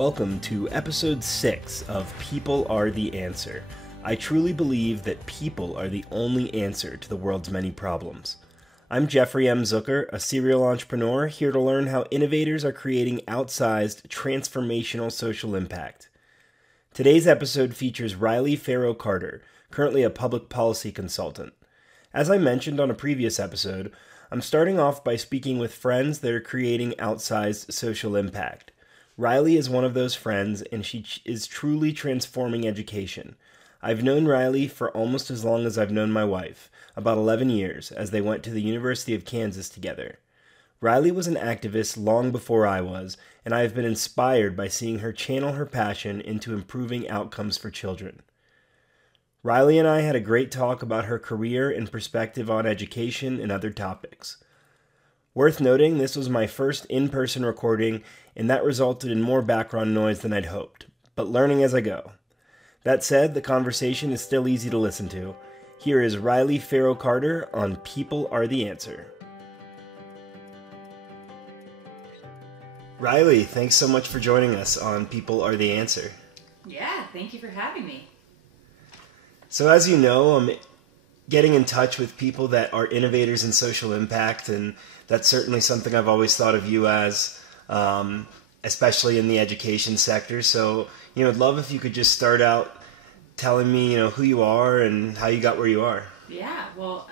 Welcome to episode 6 of People Are the Answer. I truly believe that people are the only answer to the world's many problems. I'm Jeffrey M. Zucker, a serial entrepreneur, here to learn how innovators are creating outsized, transformational social impact. Today's episode features Reilly Pharo Carter, currently a public policy consultant. As I mentioned on a previous episode, I'm starting off by speaking with friends that are creating outsized social impact. Reilly is one of those friends, and she is truly transforming education. I've known Reilly for almost as long as I've known my wife, about 11 years, as they went to the University of Kansas together. Reilly was an activist long before I was, and I have been inspired by seeing her channel her passion into improving outcomes for children. Reilly and I had a great talk about her career and perspective on education and other topics. Worth noting, this was my first in-person recording, and that resulted in more background noise than I'd hoped, but learning as I go. That said, the conversation is still easy to listen to. Here is Reilly Pharo Carter on People Are the Answer. Reilly, thanks so much for joining us on People Are the Answer. Yeah, thank you for having me. So as you know, I'm getting in touch with people that are innovators in social impact, and that's certainly something I've always thought of you as, especially in the education sector. So, I'd love if you could just start out telling me, who you are and how you got where you are. Yeah, well,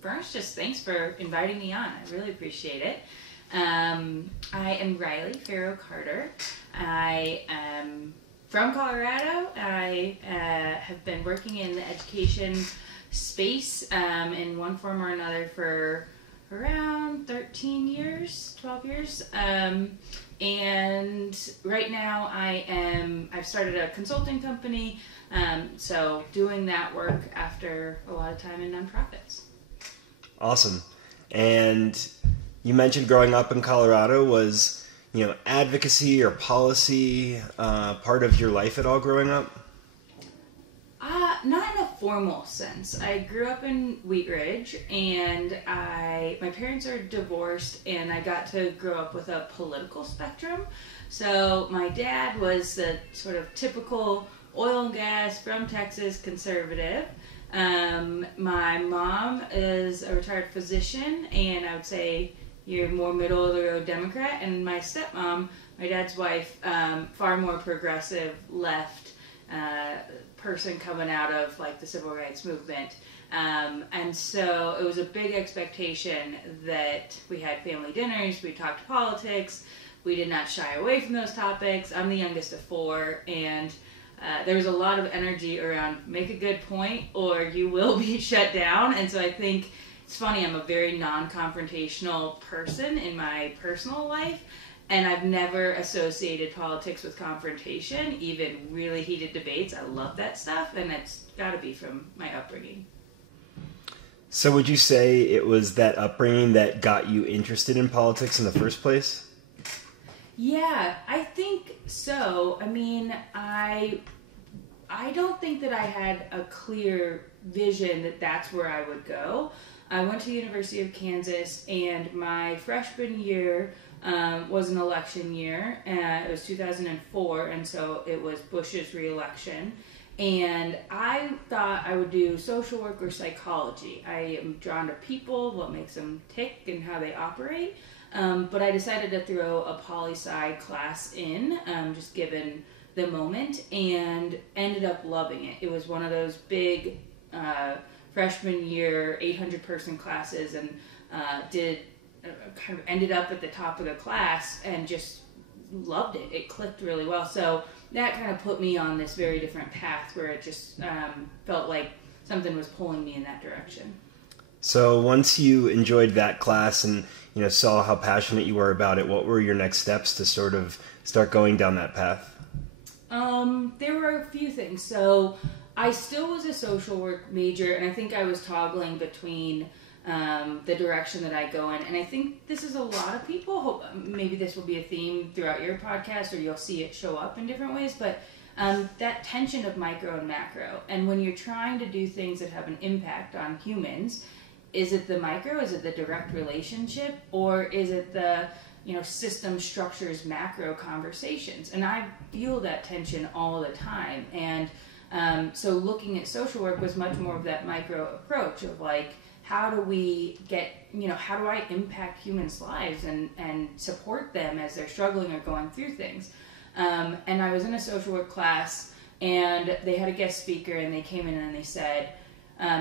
first, just thanks for inviting me on. I really appreciate it. I am Reilly Pharo Carter. I am from Colorado. I have been working in the education space in one form or another for around 13 years, 12 years. And right now I've started a consulting company, so doing that work after a lot of time in nonprofits. Awesome. And you mentioned growing up in Colorado. Was advocacy or policy part of your life at all growing up? Not in a formal sense. I grew up in Wheat Ridge, and my parents are divorced, and I got to grow up with a political spectrum. So my dad was the sort of typical oil and gas from Texas conservative. My mom is a retired physician, and I would say you're more middle of the road Democrat, and my stepmom, my dad's wife, far more progressive left person coming out of like the civil rights movement. And so it was a big expectation that we had family dinners, we talked politics, we did not shy away from those topics. I'm the youngest of 4, and there was a lot of energy around make a good point or you will be shut down. And so I think it's funny, I'm a very non-confrontational person in my personal life, and I've never associated politics with confrontation, even really heated debates. I love that stuff, and it's got to be from my upbringing. So would you say it was that upbringing that got you interested in politics in the first place? Yeah, I think so. I mean, I don't think that I had a clear vision that that's where I would go. I went to the University of Kansas, and my freshman year was an election year. It was 2004, and so it was Bush's re-election. And I thought I would do social work or psychology. I am drawn to people, what makes them tick, and how they operate. But I decided to throw a poli-sci class in, just given the moment, and ended up loving it. It was one of those big freshman year 800-person classes, and kind of ended up at the top of the class and just loved it. It clicked really well. So that kind of put me on this very different path where it just felt like something was pulling me in that direction. So once you enjoyed that class and saw how passionate you were about it, what were your next steps to sort of start going down that path? There were a few things. So I still was a social work major, and I think I was toggling between the direction that I go in. And I think this is a lot of people. Maybe this will be a theme throughout your podcast, or you'll see it show up in different ways. But that tension of micro and macro. And when you're trying to do things that have an impact on humans, is it the micro? Is it the direct relationship? Or is it the system structures, macro conversations. And I feel that tension all the time. And so looking at social work was much more of that micro approach of like, how do we get, how do I impact humans' lives and support them as they're struggling or going through things? And I was in a social work class, and they had a guest speaker, and they came in and they said,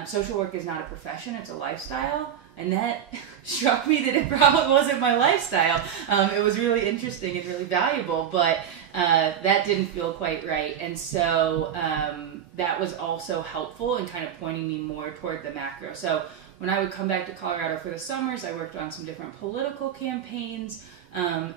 social work is not a profession, it's a lifestyle. And that struck me that it probably wasn't my lifestyle. It was really interesting and really valuable, but that didn't feel quite right. And so that was also helpful in kind of pointing me more toward the macro. So when I would come back to Colorado for the summers, I worked on some different political campaigns. And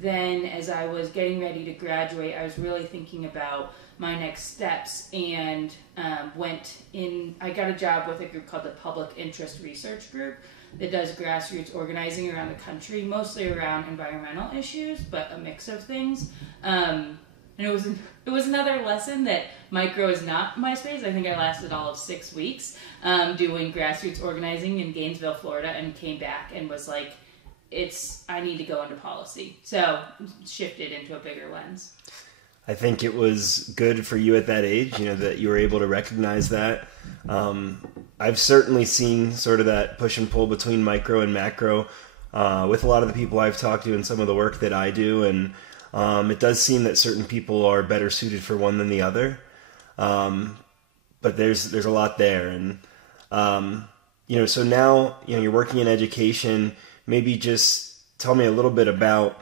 then as I was getting ready to graduate, I was really thinking about my next steps, and I got a job with a group called the Public Interest Research Group that does grassroots organizing around the country, mostly around environmental issues, but a mix of things. And it was another lesson that micro is not my space. I think I lasted all of 6 weeks doing grassroots organizing in Gainesville, Florida, and came back and was like, I need to go into policy. So shifted into a bigger lens. I think it was good for you at that age, that you were able to recognize that. I've certainly seen sort of that push and pull between micro and macro with a lot of the people I've talked to and some of the work that I do. And it does seem that certain people are better suited for one than the other. But there's a lot there. And, so now, you're working in education. Maybe just tell me a little bit about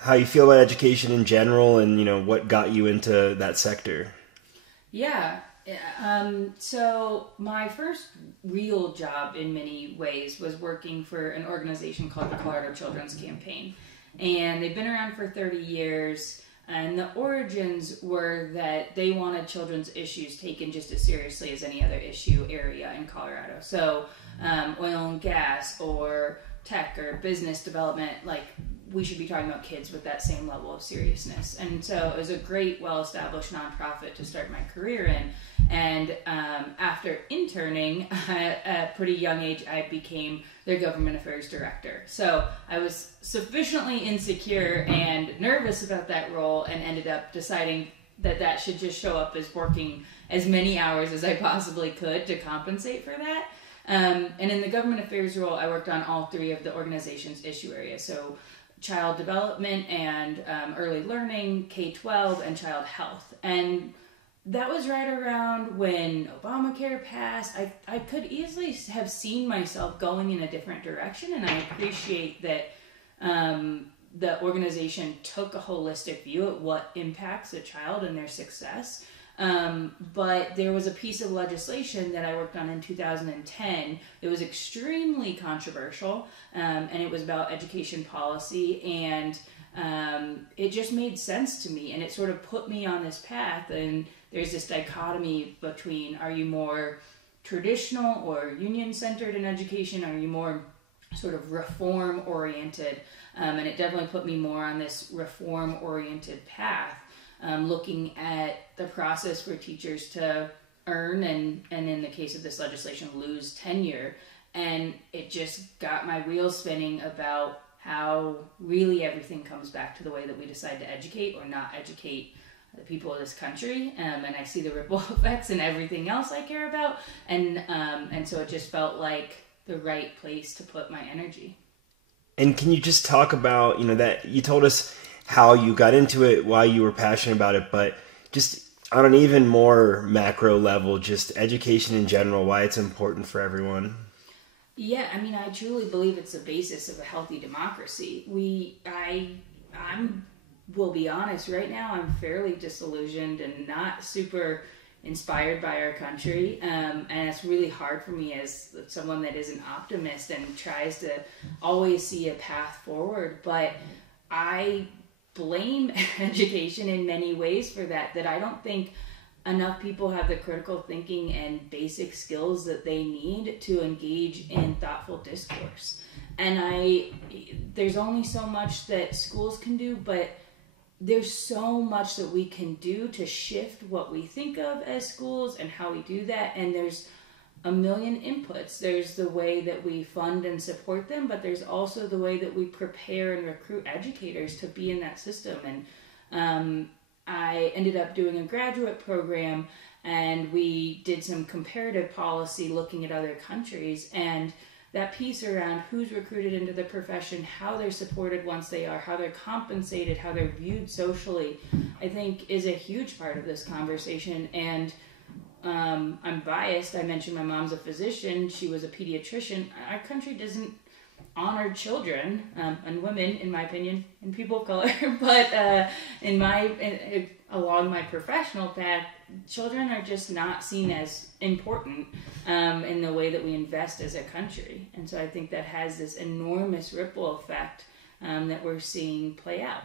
how you feel about education in general and, what got you into that sector. Yeah. So my first real job in many ways was working for an organization called the Colorado Children's Campaign. And they've been around for 30 years. And the origins were that they wanted children's issues taken just as seriously as any other issue area in Colorado. So oil and gas or tech or business development, like we should be talking about kids with that same level of seriousness. And so it was a great, well-established nonprofit to start my career in. And after interning at a pretty young age, I became their government affairs director. So I was sufficiently insecure and nervous about that role, and ended up deciding that should just show up as working as many hours as I possibly could to compensate for that. And in the government affairs role, I worked on all three of the organization's issue areas. So child development and early learning, K-12, and child health. And that was right around when Obamacare passed. I could easily have seen myself going in a different direction, and I appreciate that the organization took a holistic view at what impacts a child and their success. But there was a piece of legislation that I worked on in 2010 that was extremely controversial, and it was about education policy, and it just made sense to me, and it sort of put me on this path. And there's this dichotomy between, are you more traditional or union-centered in education? Are you more sort of reform-oriented? And it definitely put me more on this reform-oriented path. Looking at the process for teachers to earn and in the case of this legislation, lose tenure. And it just got my wheels spinning about how really everything comes back to the way that we decide to educate or not educate the people of this country. And I see the ripple effects in everything else I care about. And so it just felt like the right place to put my energy. And can you just talk about, that you told us how you got into it, why you were passionate about it, but just on an even more macro level, just education in general, why it's important for everyone. Yeah, I truly believe it's the basis of a healthy democracy. Will be honest, right now I'm fairly disillusioned and not super inspired by our country, and it's really hard for me as someone that is an optimist and tries to always see a path forward, but I blame education in many ways for that I don't think enough people have the critical thinking and basic skills that they need to engage in thoughtful discourse. And there's only so much that schools can do, but there's so much that we can do to shift what we think of as schools and how we do that. And there's a million inputs. There's the way that we fund and support them, but there's also the way that we prepare and recruit educators to be in that system. And I ended up doing a graduate program, and we did some comparative policy looking at other countries, and that piece around who's recruited into the profession, how they're supported once they are, how they're compensated, how they're viewed socially, I think is a huge part of this conversation. And I'm biased. I mentioned my mom's a physician. She was a pediatrician. Our country doesn't honor children and women, in my opinion, and people of color. But along my professional path, children are just not seen as important in the way that we invest as a country. And so I think that has this enormous ripple effect that we're seeing play out.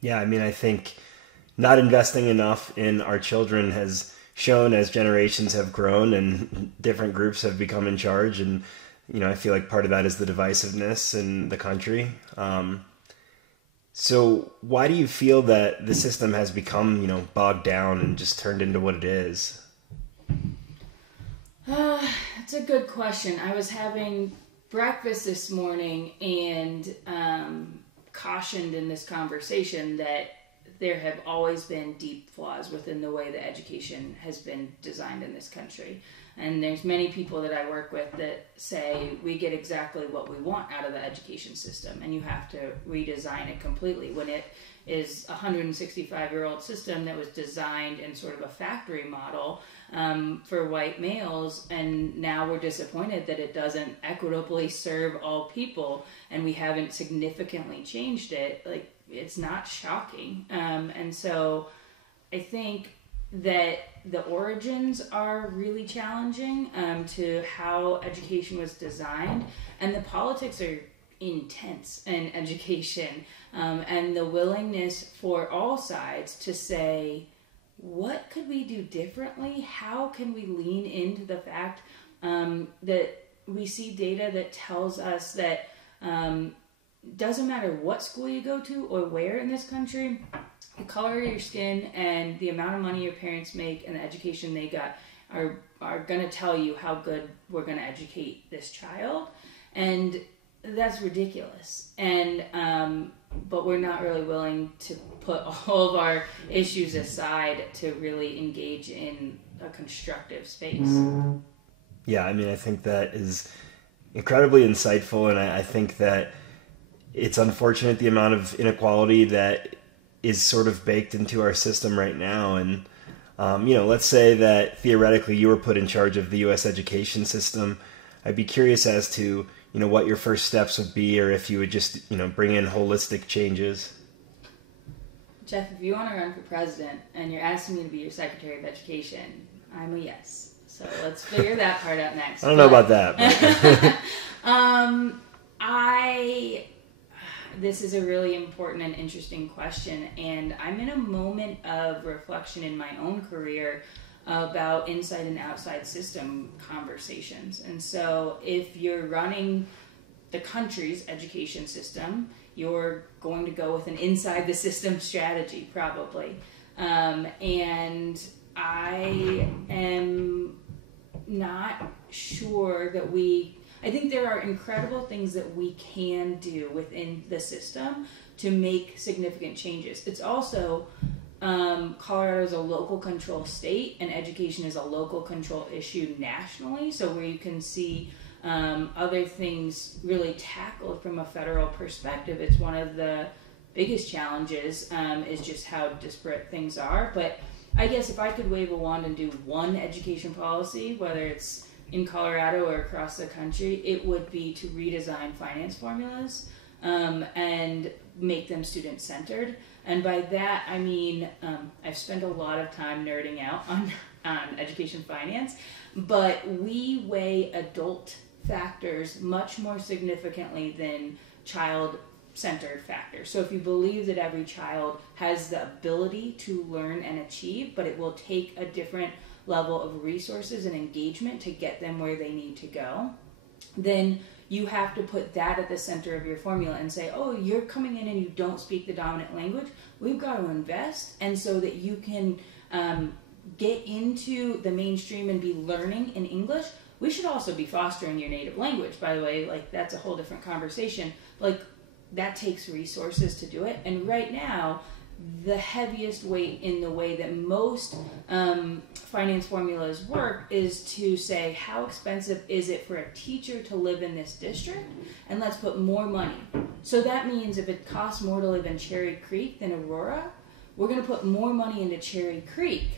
Yeah, I mean, I think not investing enough in our children has shown as generations have grown and different groups have become in charge. And, you know, I feel like part of that is the divisiveness in the country. So why do you feel that the system has become, you know, bogged down and just turned into what it is? That's a good question. I was having breakfast this morning and cautioned in this conversation that there have always been deep flaws within the way that education has been designed in this country. And there's many people that I work with that say we get exactly what we want out of the education system, and you have to redesign it completely when it is a 165-year-old system that was designed in sort of a factory model for white males, and now we're disappointed that it doesn't equitably serve all people, and we haven't significantly changed it. Like, it's not shocking. And so I think that the origins are really challenging to how education was designed, and the politics are intense in education, and the willingness for all sides to say, what could we do differently? How can we lean into the fact that we see data that tells us that doesn't matter what school you go to or where in this country, the color of your skin and the amount of money your parents make and the education they got are going to tell you how good we're going to educate this child. And that's ridiculous. And but we're not really willing to put all of our issues aside to really engage in a constructive space. Yeah, I mean, I think that is incredibly insightful, and I think that it's unfortunate the amount of inequality that is sort of baked into our system right now. And, you know, let's say that theoretically you were put in charge of the U.S. education system. I'd be curious as to, you know, what your first steps would be, or if you would just, you know, bring in holistic changes. Jeff, if you want to run for president and you're asking me to be your Secretary of Education, I'm a yes. So let's figure that part out next. I don't know about that. But This is a really important and interesting question, and I'm in a moment of reflection in my own career about inside and outside system conversations. And so if you're running the country's education system, you're going to go with an inside the system strategy, probably. And I am not sure that I think there are incredible things that we can do within the system to make significant changes. It's also, Colorado is a local control state, and education is a local control issue nationally, so where you can see other things really tackled from a federal perspective. It's one of the biggest challenges is just how disparate things are. But I guess if I could wave a wand and do one education policy, whether it's in Colorado or across the country, it would be to redesign finance formulas and make them student-centered. And by that, I mean, I've spent a lot of time nerding out on education finance, but we weigh adult factors much more significantly than child-centered factors. So if you believe that every child has the ability to learn and achieve, but it will take a different level of resources and engagement to get them where they need to go, then you have to put that at the center of your formula and say, oh, you're coming in and you don't speak the dominant language. We've got to invest, and so that you can get into the mainstream and be learning in English, we should also be fostering your native language, by the way. Like, that's a whole different conversation. Like, that takes resources to do it. And right now, the heaviest weight in the way that most finance formulas work is to say, how expensive is it for a teacher to live in this district? And let's put more money. So that means if it costs more to live in Cherry Creek than Aurora, we're going to put more money into Cherry Creek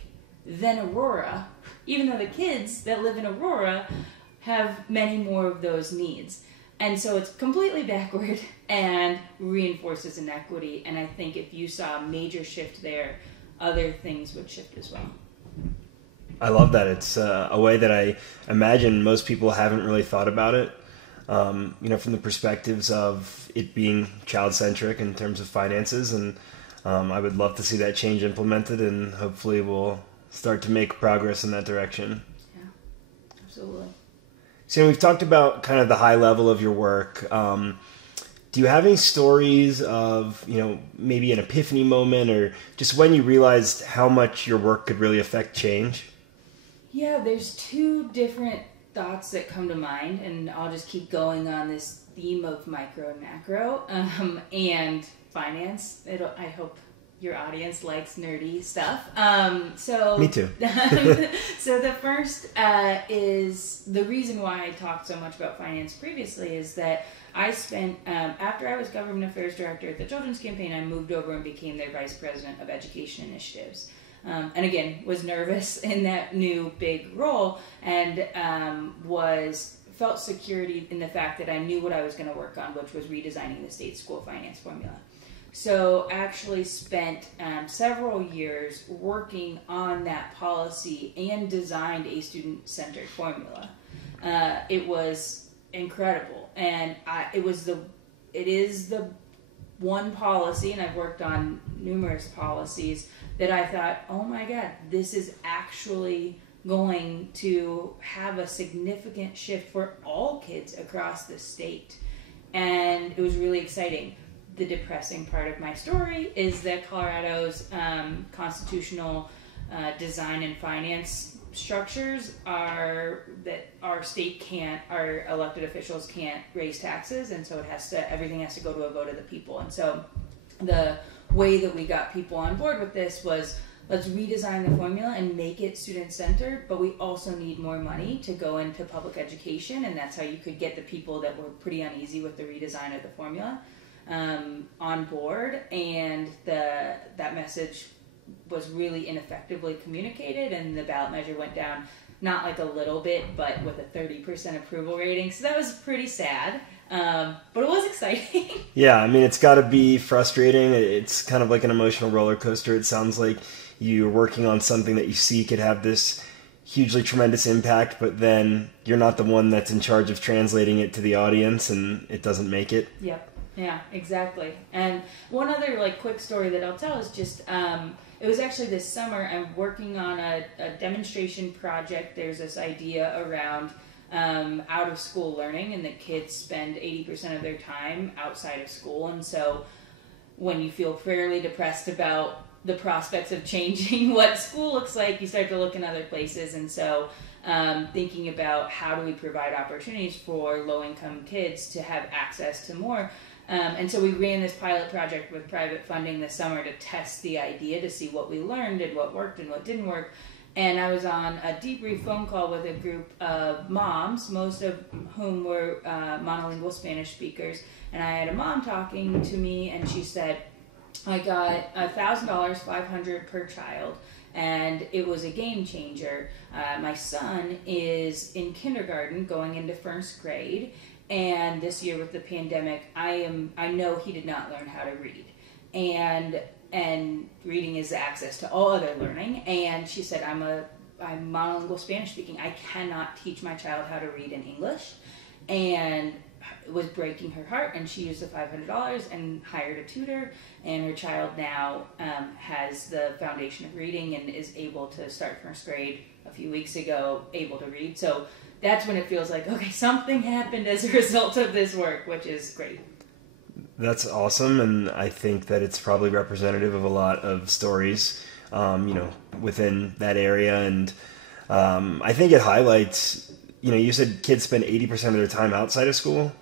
than Aurora, even though the kids that live in Aurora have many more of those needs. And so it's completely backward and reinforces inequity. And I think if you saw a major shift there, other things would shift as well. I love that. It's a way that I imagine most people haven't really thought about it. From the perspectives of it being child-centric in terms of finances. And I would love to see that change implemented, and hopefully we'll start to make progress in that direction. Yeah, absolutely. So we've talked about kind of the high level of your work. Do you have any stories of, maybe an epiphany moment or just when you realized how much your work could really affect change? Yeah, there's two different thoughts that come to mind, and I'll just keep going on this theme of micro and macro and finance. I hope your audience likes nerdy stuff. Me too. So the first is the reason why I talked so much about finance previously is that I spent, after I was government affairs director at the Children's Campaign, I moved over and became their vice president of education initiatives. And again, was nervous in that new big role and felt security in the fact that I knew what I was going to work on, which was redesigning the state school finance formula. So actually spent several years working on that policy and designed a student-centered formula. It was incredible, and it is the one policy, and I've worked on numerous policies that I thought, oh my God, this is actually going to have a significant shift for all kids across the state. And it was really exciting. The depressing part of my story is that Colorado's constitutional design and finance structures are that our elected officials can't raise taxes, and so everything has to go to a vote of the people. And so the way that we got people on board with this was, let's redesign the formula and make it student-centered, but we also need more money to go into public education, and that's how you could get the people that were pretty uneasy with the redesign of the formula on board. And that message was really ineffectively communicated, and the ballot measure went down, not like a little bit, but with a 30% approval rating. So that was pretty sad. But it was exciting. Yeah, I mean, it's got to be frustrating. It's kind of like an emotional roller coaster. It sounds like you're working on something that you see could have this hugely tremendous impact, but then you're not the one that's in charge of translating it to the audience, and it doesn't make it. Yep. Yeah, exactly. And one other quick story that I'll tell is just it was actually this summer. I'm working on a demonstration project. There's this idea around out of school learning, and that kids spend 80% of their time outside of school. And so when you feel fairly depressed about the prospects of changing what school looks like, you start to look in other places. And so thinking about how do we provide opportunities for low-income kids to have access to more. And so we ran this pilot project with private funding this summer to test the idea, to see what we learned and what worked and what didn't work. And I was on a debrief phone call with a group of moms, most of whom were monolingual Spanish speakers. And I had a mom talking to me, and she said, I got $1,000, $500 per child, and it was a game changer. My son is in kindergarten, going into first grade, and this year with the pandemic, I know he did not learn how to read. And reading is access to all other learning. And she said, I'm monolingual Spanish speaking. I cannot teach my child how to read in English. And it was breaking her heart. And she used the $500 and hired a tutor. And her child now has the foundation of reading and is able to start first grade a few weeks ago, able to read. So that's when it feels like, okay, something happened as a result of this work, which is great. That's awesome, and I think that it's probably representative of a lot of stories within that area. And I think it highlights, you said kids spend 80% of their time outside of school.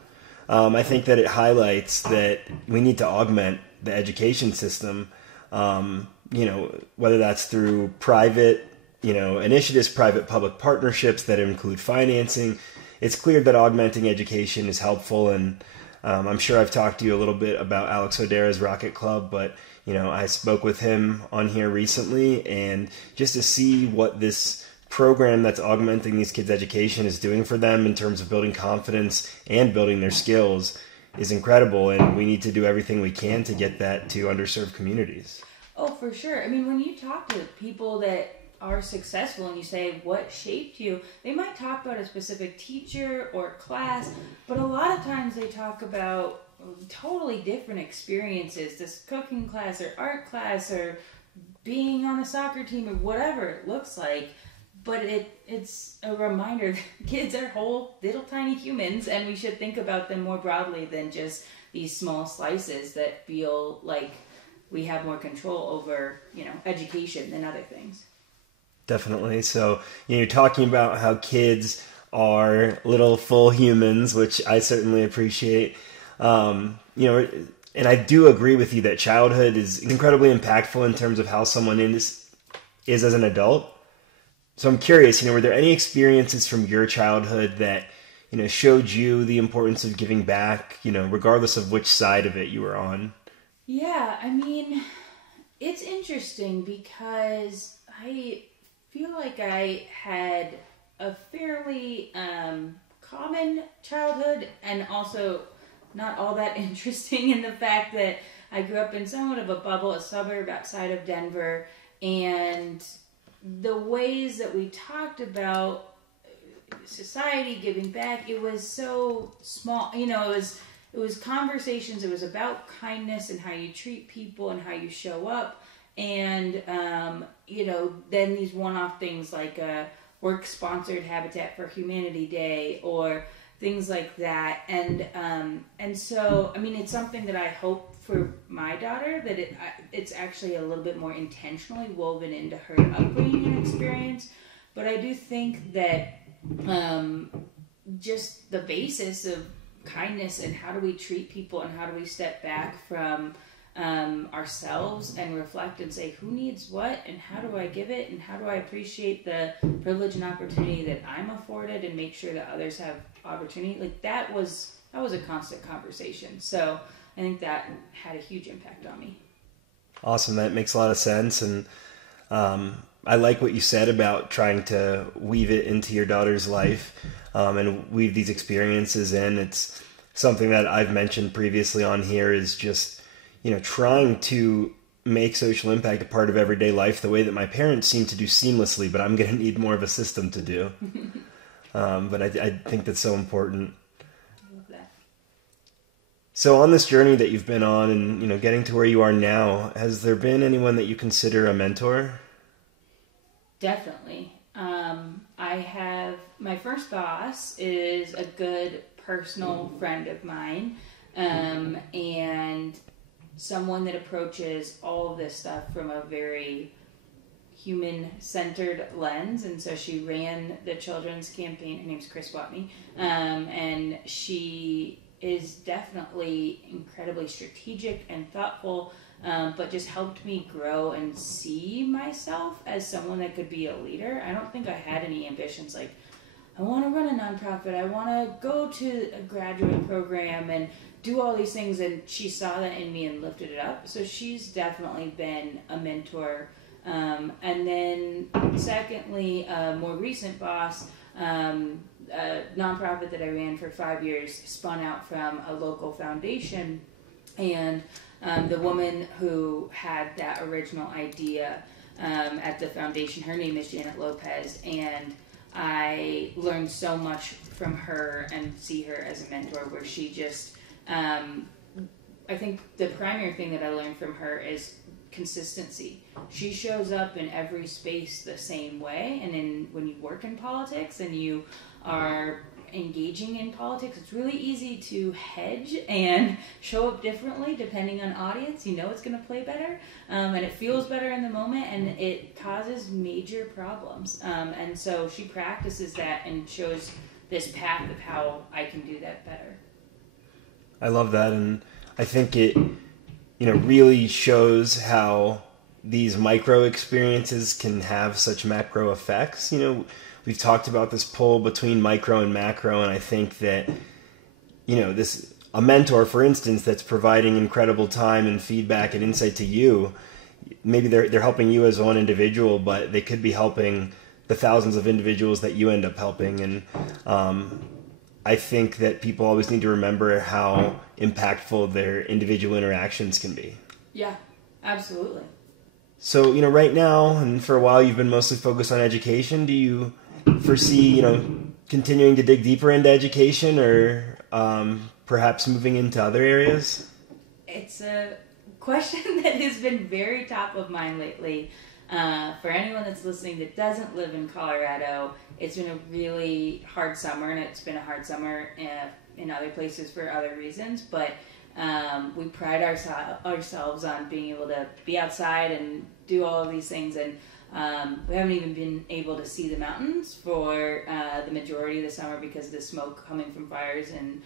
I think that it highlights that we need to augment the education system, whether that's through private, initiatives, private-public partnerships that include financing. It's clear that augmenting education is helpful, and I'm sure I've talked to you a little bit about Alex O'Dara's Rocket Club, but, I spoke with him on here recently, and just to see what this program that's augmenting these kids' education is doing for them in terms of building confidence and building their skills is incredible, and we need to do everything we can to get that to underserved communities. Oh, for sure. I mean, when you talk to people that are successful and you say, what shaped you? They might talk about a specific teacher or class, but a lot of times they talk about totally different experiences, this cooking class or art class or being on a soccer team or whatever it looks like. But it's a reminder that kids are whole, little tiny humans, and we should think about them more broadly than just these small slices that feel like we have more control over, education than other things. Definitely. So, you're talking about how kids are little full humans, which I certainly appreciate. And I do agree with you that childhood is incredibly impactful in terms of how someone is as an adult. So I'm curious, were there any experiences from your childhood that, showed you the importance of giving back, regardless of which side of it you were on? Yeah, I mean, it's interesting because I feel like I had a fairly common childhood, and also not all that interesting in the fact that I grew up in somewhat of a bubble, a suburb outside of Denver, and the ways that we talked about society giving back, it was so small. It was conversations. It was about kindness and how you treat people and how you show up. And, then these one-off things like work-sponsored Habitat for Humanity Day or things like that. And so, I mean, it's something that I hope for my daughter, that it's actually a little bit more intentionally woven into her upbringing and experience. But I do think that just the basis of kindness and how do we treat people and how do we step back from ourselves and reflect and say who needs what and how do I give it and how do I appreciate the privilege and opportunity that I'm afforded and make sure that others have opportunity. Like that was a constant conversation. So I think that had a huge impact on me. Awesome. That makes a lot of sense. And I like what you said about trying to weave it into your daughter's life and weave these experiences in. It's something that I've mentioned previously on here is just, trying to make social impact a part of everyday life the way that my parents seem to do seamlessly, but I'm going to need more of a system to do. But I think that's so important. So on this journey that you've been on and, getting to where you are now, has there been anyone that you consider a mentor? Definitely. I have, my first boss is a good personal friend of mine, and someone that approaches all of this stuff from a very human-centered lens. And so she ran the children's campaign. Her name's Chris Watney, and she is definitely incredibly strategic and thoughtful, but just helped me grow and see myself as someone that could be a leader. I don't think I had any ambitions like, I want to run a nonprofit, I want to go to a graduate program and do all these things, and she saw that in me and lifted it up. So she's definitely been a mentor. And then secondly, a more recent boss, a nonprofit that I ran for 5 years spun out from a local foundation, and the woman who had that original idea at the foundation, her name is Janet Lopez, and I learned so much from her and see her as a mentor, where she just, I think the primary thing that I learned from her is consistency. She shows up in every space the same way, and when you work in politics and you are engaging in politics, it's really easy to hedge and show up differently depending on audience. You know it's going to play better, and it feels better in the moment, and it causes major problems. And so she practices that and shows this path of how I can do that better. I love that, and I think it, really shows how these micro experiences can have such macro effects. We've talked about this pull between micro and macro, and I think that, a mentor, for instance, that's providing incredible time and feedback and insight to you, maybe they're helping you as one individual, but they could be helping the thousands of individuals that you end up helping. And I think that people always need to remember how impactful their individual interactions can be. Yeah, absolutely. So, right now, and for a while, you've been mostly focused on education. Do you foresee, continuing to dig deeper into education, or perhaps moving into other areas? It's a question that has been very top of mind lately. For anyone that's listening that doesn't live in Colorado, it's been a really hard summer, and it's been a hard summer in other places for other reasons, but we pride ourselves on being able to be outside and do all of these things, and we haven't even been able to see the mountains for the majority of the summer because of the smoke coming from fires in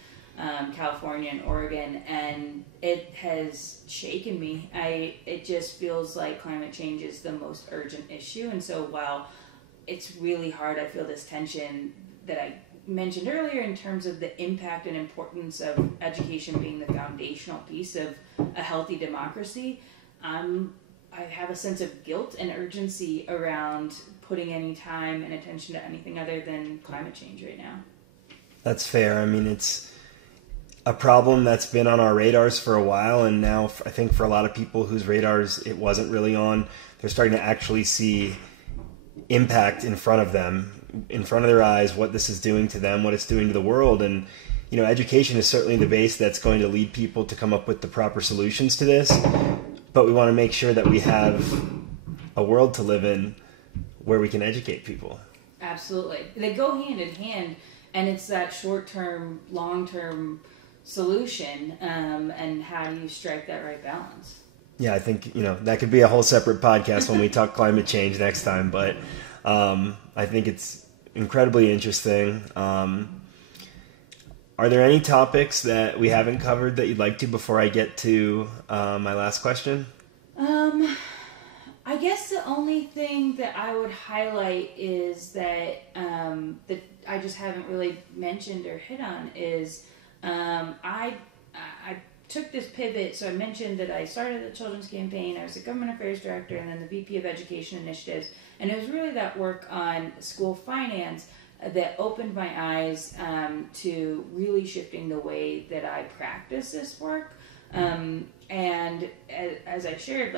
California and Oregon, and it has shaken me. It just feels like climate change is the most urgent issue, and so while it's really hard, I feel this tension that I mentioned earlier in terms of the impact and importance of education being the foundational piece of a healthy democracy. I have a sense of guilt and urgency around putting any time and attention to anything other than climate change right now. That's fair. I mean, it's a problem that's been on our radars for a while, and now I think for a lot of people whose radars it wasn't really on, they're starting to actually see impact in front of them, in front of their eyes, what this is doing to them, what it's doing to the world. And education is certainly the base that's going to lead people to come up with the proper solutions to this, but we want to make sure that we have a world to live in where we can educate people. Absolutely. They go hand in hand, and it's that short-term, long-term solution, and how do you strike that right balance? Yeah, I think, that could be a whole separate podcast when we talk climate change next time, but I think it's incredibly interesting. Are there any topics that we haven't covered that you'd like to before I get to my last question? I guess the only thing that I would highlight is that that I just haven't really mentioned or hit on is I took this pivot. So I mentioned that I started the Children's Campaign. I was the Government Affairs Director and then the VP of Education Initiatives. And it was really that work on school finance that opened my eyes to really shifting the way that I practice this work. And as I shared,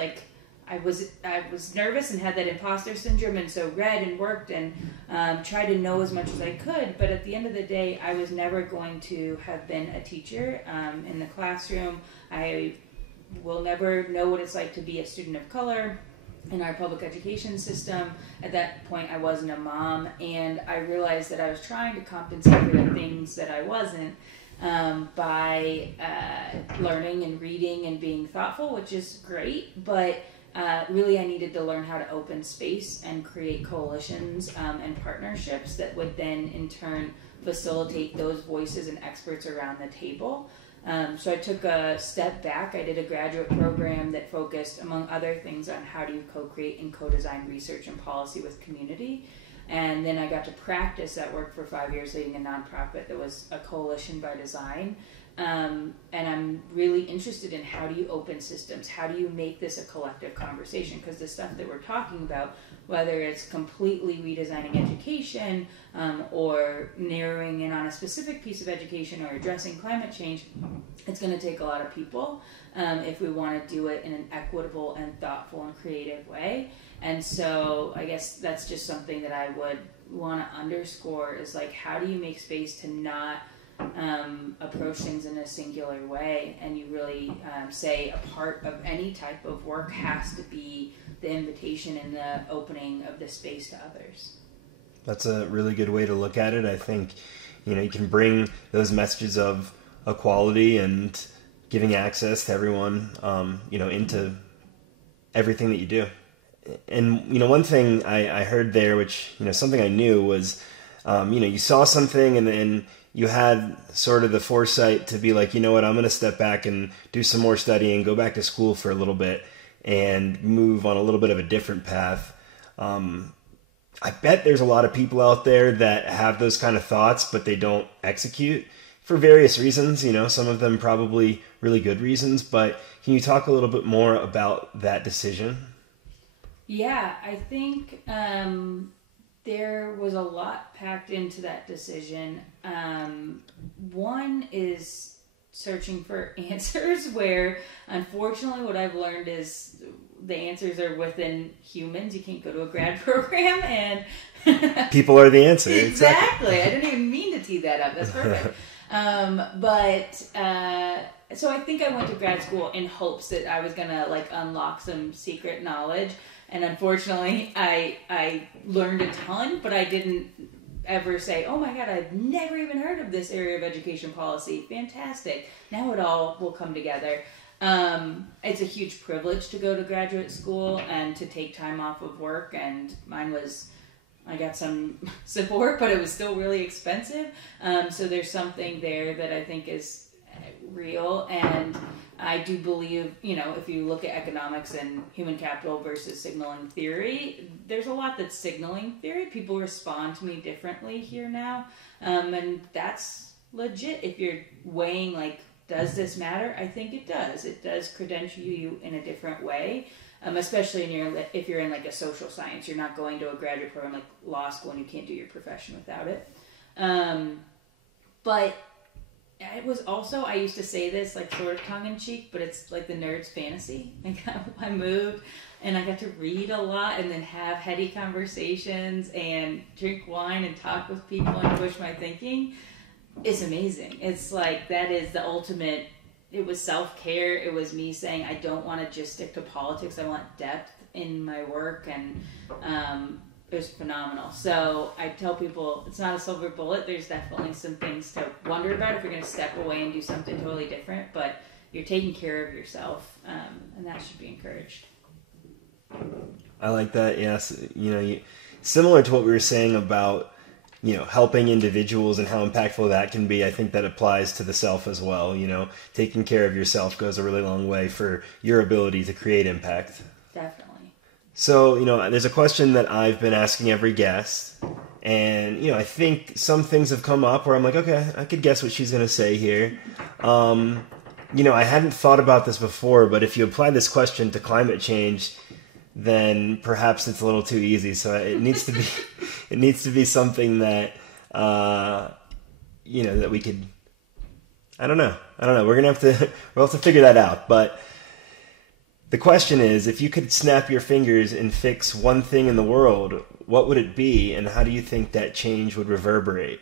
I was nervous and had that imposter syndrome, and so read and worked and tried to know as much as I could. But at the end of the day, I was never going to have been a teacher in the classroom. I will never know what it's like to be a student of color in our public education system. At that point, I wasn't a mom, and I realized that I was trying to compensate for the things that I wasn't by learning and reading and being thoughtful, which is great, but really I needed to learn how to open space and create coalitions and partnerships that would then in turn facilitate those voices and experts around the table. So I took a step back. I did a graduate program that focused, among other things, on how do you co-create and co-design research and policy with community. And then I got to practice that work for 5 years leading a nonprofit that was a coalition by design. And I'm really interested in how do you open systems? How do you make this a collective conversation? Because the stuff that we're talking about, whether it's completely redesigning education or narrowing in on a specific piece of education or addressing climate change, it's going to take a lot of people if we want to do it in an equitable and thoughtful and creative way. And so I guess that's just something that I would want to underscore is how do you make space to not approach things in a singular way, and you really say a part of any type of work has to be the invitation and the opening of the space to others. That's a really good way to look at it. I think, you can bring those messages of equality and giving access to everyone, into everything that you do. And, one thing I heard there, which, something I knew was, you saw something and then you had sort of the foresight to be like, you know what, I'm going to step back and do some more studying, go back to school for a little bit and move on a little bit of a different path. I bet there's a lot of people out there that have those kind of thoughts, but they don't execute for various reasons, some of them probably really good reasons, but can you talk a little bit more about that decision? Yeah, I think there was a lot packed into that decision. One is searching for answers where, unfortunately, what I've learned is the answers are within humans. You can't go to a grad program and... People are the answer. Exactly. I didn't even mean to tee that up. That's perfect. So I think I went to grad school in hopes that I was going to unlock some secret knowledge. And unfortunately, I learned a ton, but I didn't ever say, oh my God, I've never even heard of this area of education policy. Fantastic. Now it all will come together. It's a huge privilege to go to graduate school and to take time off of work. And mine was, I got some support, but it was still really expensive. So there's something there that I think is real. And I do believe, if you look at economics and human capital versus signaling theory, there's a lot that's signaling theory. People respond to me differently here now. And that's legit. If you're weighing, does this matter? I think it does. It does credential you in a different way. Especially if you're in a social science. You're not going to a graduate program like law school and you can't do your profession without it. But it was also, I used to say this sort of tongue-in-cheek, but it's the nerd's fantasy. I moved and I got to read a lot and then have heady conversations and drink wine and talk with people and push my thinking. It's amazing. It's that is the ultimate. It was self-care. It was me saying, I don't want to just stick to politics. I want depth in my work, and it was phenomenal. So I tell people it's not a silver bullet. There's definitely some things to wonder about if you're going to step away and do something totally different, but you're taking care of yourself, and that should be encouraged. I like that, yes. Similar to what we were saying about helping individuals and how impactful that can be, I think that applies to the self as well. Taking care of yourself goes a really long way for your ability to create impact. Definitely. So, there's a question that I've been asking every guest, and, I think some things have come up where I'm like, okay, I could guess what she's going to say here. I hadn't thought about this before, but if you apply this question to climate change, then perhaps it's a little too easy. So it needs to be something that, that we could, I don't know. We'll have to figure that out. But the question is, if you could snap your fingers and fix one thing in the world, what would it be? And how do you think that change would reverberate?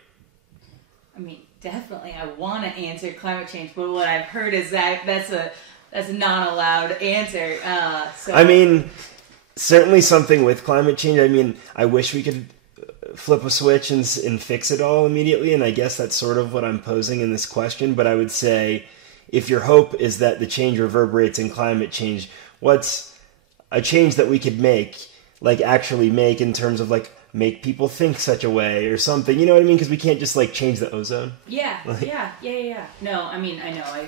I mean, definitely I want to answer climate change, but what I've heard is that's a non-allowed answer. I mean, certainly something with climate change. I mean, I wish we could flip a switch and fix it all immediately, and I guess that's sort of what I'm posing in this question, but I would say, if your hope is that the change reverberates in climate change, what's a change that we could actually make in terms of make people think such a way or something, you know what I mean? Because we can't just change the ozone. Yeah. No, I mean, I know.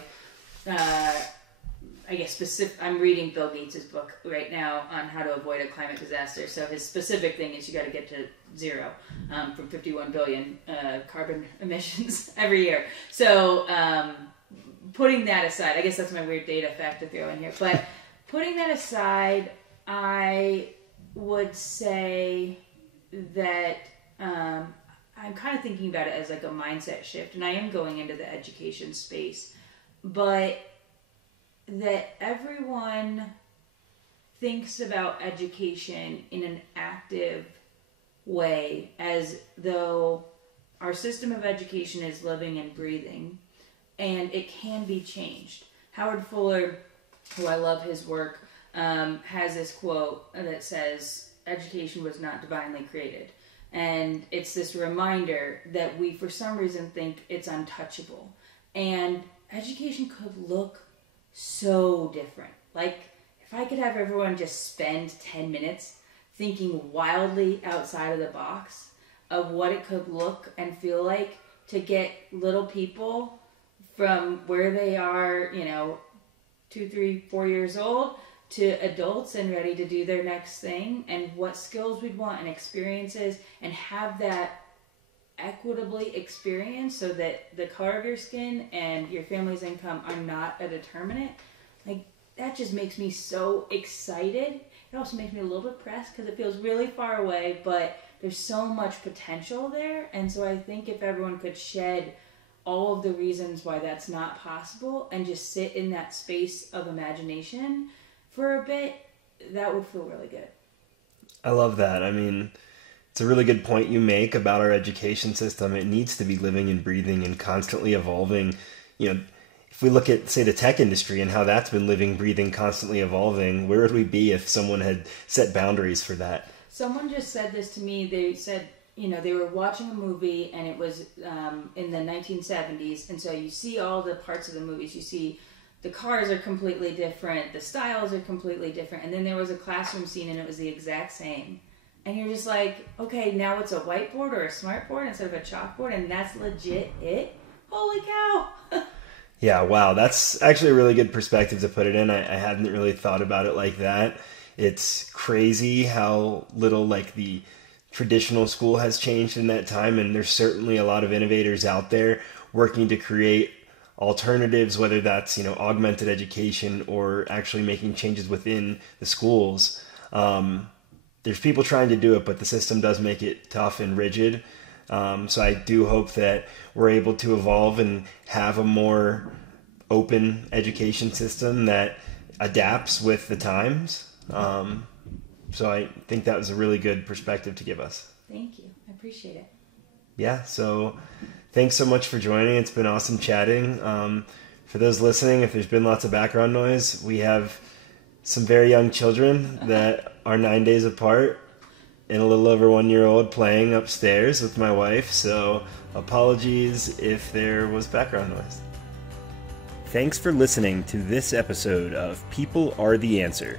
I guess I'm reading Bill Gates' book right now on how to avoid a climate disaster. So his specific thing is you got to get to zero from 51 billion carbon emissions every year. So putting that aside, I guess that's my weird data fact to throw in here. But putting that aside, I would say that I'm kind of thinking about it as a mindset shift, and I am going into the education space, but that everyone thinks about education in an active way, as though our system of education is living and breathing, and it can be changed. Howard Fuller, who I love his work, has this quote that says, education was not divinely created. And it's this reminder that we, for some reason, think it's untouchable. And education could look so different. Like, if I could have everyone just spend 10 minutes thinking wildly outside of the box of what it could look and feel like to get little people from where they are, 2, 3, 4 years old to adults and ready to do their next thing, and what skills we'd want and experiences, and have that equitably experienced so that the color of your skin and your family's income are not a determinant. Like, that just makes me so excited. It also makes me a little bit depressed because it feels really far away, but there's so much potential there. And so I think if everyone could shed all of the reasons why that's not possible and just sit in that space of imagination for a bit, that would feel really good. I love that. I mean, it's a really good point you make about our education system. It needs to be living and breathing and constantly evolving. If we look at, say, the tech industry and how that's been living, breathing, constantly evolving, where would we be if someone had set boundaries for that? Someone just said this to me. They said, they were watching a movie and it was in the 1970s. And so you see all the parts of the movies. You see the cars are completely different. The styles are completely different. And then there was a classroom scene and it was the exact same. And you're just like, okay, now it's a whiteboard or a smartboard instead of a chalkboard. And that's legit it. Holy cow. Yeah, wow. That's actually a really good perspective to put it in. I hadn't really thought about it like that. It's crazy how little the traditional school has changed in that time. And there's certainly a lot of innovators out there working to create alternatives, whether that's, augmented education or actually making changes within the schools. There's people trying to do it, but the system does make it tough and rigid. So I do hope that we're able to evolve and have a more open education system that adapts with the times. So I think that was a really good perspective to give us. Thank you. I appreciate it. Yeah, so thanks so much for joining. It's been awesome chatting. For those listening, if there's been lots of background noise, we have some very young children that are 9 days apart and a little over 1 year old playing upstairs with my wife. So apologies if there was background noise. Thanks for listening to this episode of People Are the Answer.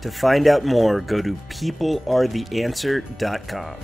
To find out more, go to peoplearetheanswer.com.